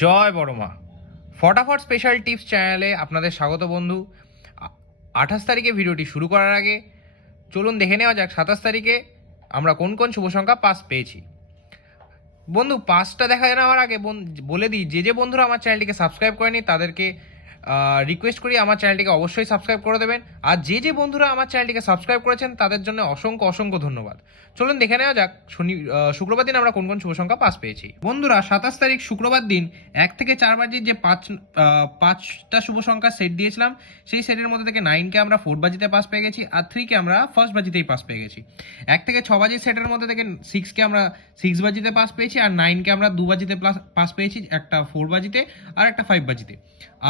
জয় বড়মা। ফটাফট special tips চ্যানেলে আপনাদের স্বাগত বন্ধু। 28 তারিখে ভিডিওটি শুরু করার আগে চলুন দেখে নেওয়া যাক 27 তারিখে আমরা কোন কোন শুভ সংখ্যা পাস পেয়েছি। বন্ধু, পাসটা দেখা নেওয়ার আগে বলে দিই, যে বন্ধুরা আমার চ্যানেলটিকে সাবস্ক্রাইব করেনি তাদেরকে রিকোয়েস্ট করি আমার চ্যানেলটিকে অবশ্যই সাবস্ক্রাইব করে দেবেন। আর যে বন্ধুরা আমার চ্যানেলটিকে সাবস্ক্রাইব করেছেন তাদের জন্য অসংখ্য অসংখ্য ধন্যবাদ। চলুন দেখে নেওয়া যাক শুক্রবার দিন আমরা কোন কোন শুভ সংখ্যা পাস পেয়েছি। বন্ধুরা, 27 তারিখ শুক্রবার দিন 1 থেকে 4 বাজির যে পাঁচটা শুভ সংখ্যা সেট দিয়েছিলাম, সেই সেটের মধ্যে থেকে 9কে আমরা 4 বাজিতে পাস পেয়ে গেছি, আর 3কে আমরা ফার্স্ট বাজিতেই পাস পেয়ে গেছি। 1 থেকে 6 বাজির সেটের মধ্যে থেকে 6কে আমরা 6 বাজিতে পাস পেয়েছি, আর 9কে আমরা 2 বাজিতে পাস পেয়েছি, একটা 4 বাজিতে আর একটা 5 বাজিতে।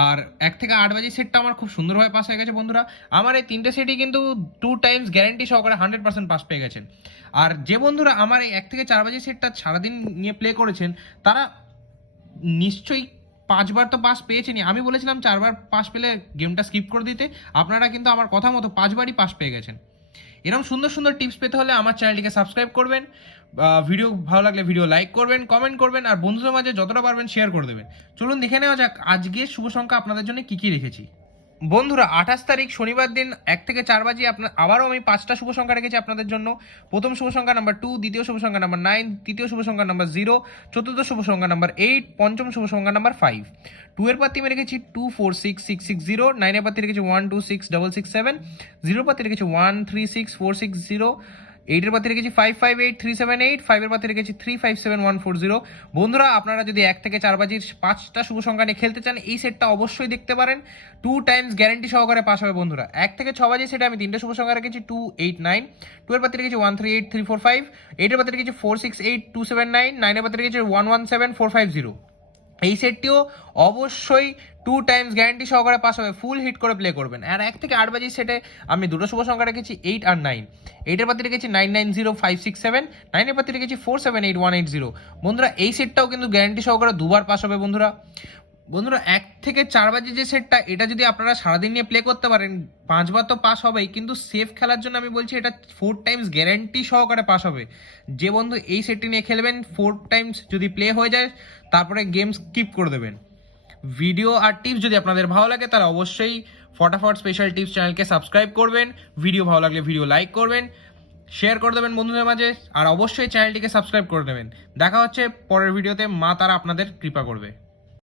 আর 1 থেকে 8 বাজির সেটটা আমার খুব সুন্দরভাবে পাস হয়ে গেছে। বন্ধুরা, আমার এই 3টে সেটই কিন্তু 2 টাইমস গ্যারেন্টি সহকারে 100% পাস পেয়ে গেছেন। আর যে বন্ধুরা আমার এই 1 থেকে 4 বাজির সেটটা সারাদিন নিয়ে প্লে করেছেন তারা নিশ্চয়ই 5বার তো পাস পেয়েছেনই। আমি বলেছিলাম 4বার পাস পেলে গেমটা স্কিপ করে দিতে, আপনারা কিন্তু আমার কথা মতো 5বারই পাস পেয়ে গেছেন। এরকম সুন্দর সুন্দর টিপস পেতে হলে আমার চ্যানেলটিকে সাবস্ক্রাইব করবেন, ভিডিও ভালো লাগলে ভিডিও লাইক করবেন, কমেন্ট করবেন, আর বন্ধুদের মাঝে যতটা পারবেন শেয়ার করে দেবেন। চলুন দেখে নেওয়া যাক আজকে শুভ সংখ্যা আপনাদের জন্য কি কি রেখেছি। বন্ধুরা, 28 তারিখ শনিবার দিন 1 থেকে 4 বাজে আবারও আমি 5টা শুভ সংখ্যা রেখেছি আপনাদের জন্য। প্রথম শুভ সংখ্যা নাম্বার 2, দ্বিতীয় শুভ সংখ্যা নাম্বার 9, তৃতীয় শুভ সংখ্যা নাম্বার 0, চতুর্থ শুভ সংখ্যা নাম্বার 8, পঞ্চম শুভ সংখ্যা নাম্বার 5। 2 এর পাতি আমি রেখেছি 2 4 6 6 6 0, 9 এর পাতি রেখেছি 1 2 6 6 6 7, 0 এর পাতি রেখেছি 1 3 6 4 6 0, 8 এর পাতি রেখেছি 5 5 8 3 7 8, 5 এর পাতি রেখেছি 3 5 7 1 4 0। বন্ধুরা, আপনারা যদি 1 থেকে 4 বাজির 5টা শুভ সংখ্যা নিয়ে খেলতে চান এই সেটটা অবশ্যই দেখতে পারেন। 2 টাইমস গ্যারেন্টি সহকারে পাস হবে। বন্ধুরা, 1 থেকে 6 বাজে সেটা আমি 3টে শুভ সংখ্যা রেখেছি 2 8 9, 2 এর পাতি রেখেছি 1 3 8 3 4 5, 8 এর পাতি রেখেছি 4 6 8 2 7 9, 9 এর পাতি রেখেছি 1 1 7 4 5 0। এই সেটটিও অবশ্যই 2 টাইমস গ্যারান্টি সহকারে পাস হবে। ফুল হিট করে প্লে করবেন। আর 1 থেকে 8 বাজির সেটে আমি দুটো শুভ সংখ্যা রেখেছি 8 আর 9, 8 এর পাতি রেখেছি 9 9 0 5 6 7, 9 এর পাতি রেখেছি 4 7 8 1 8 0। বন্ধুরা, এই সেটটাও কিন্তু গ্যারান্টি সহকারে দুবার পাস হবে। বন্ধুরা 1 থেকে 4 বাজে যে সেটটা, এটা যদি আপনারা সারাদিন নিয়ে প্লে করতে পারেন 5বার তো পাস হবেই, কিন্তু সেফ খেলার জন্য আমি বলছি এটা 4 টাইমস গ্যারান্টি সহকারে পাস হবে। যে বন্ধু এই সেটটি নিয়ে খেলবেন 4 টাইমস যদি প্লে হয়ে যায় তারপরে গেম স্কিপ করে দেবেন। ভিডিও আর টিপস যদি আপনাদের ভালো লাগে তাহলে অবশ্যই ফটাফট স্পেশাল টিপস চ্যানেলকে সাবস্ক্রাইব করবেন, ভিডিও ভালো লাগলে ভিডিও লাইক করবেন, শেয়ার করে দেবেন বন্ধুদের মাঝে, আর অবশ্যই চ্যানেলটিকে সাবস্ক্রাইব করে দেবেন। দেখা হচ্ছে পরের ভিডিওতে। মা তারা আপনাদের কৃপা করবে।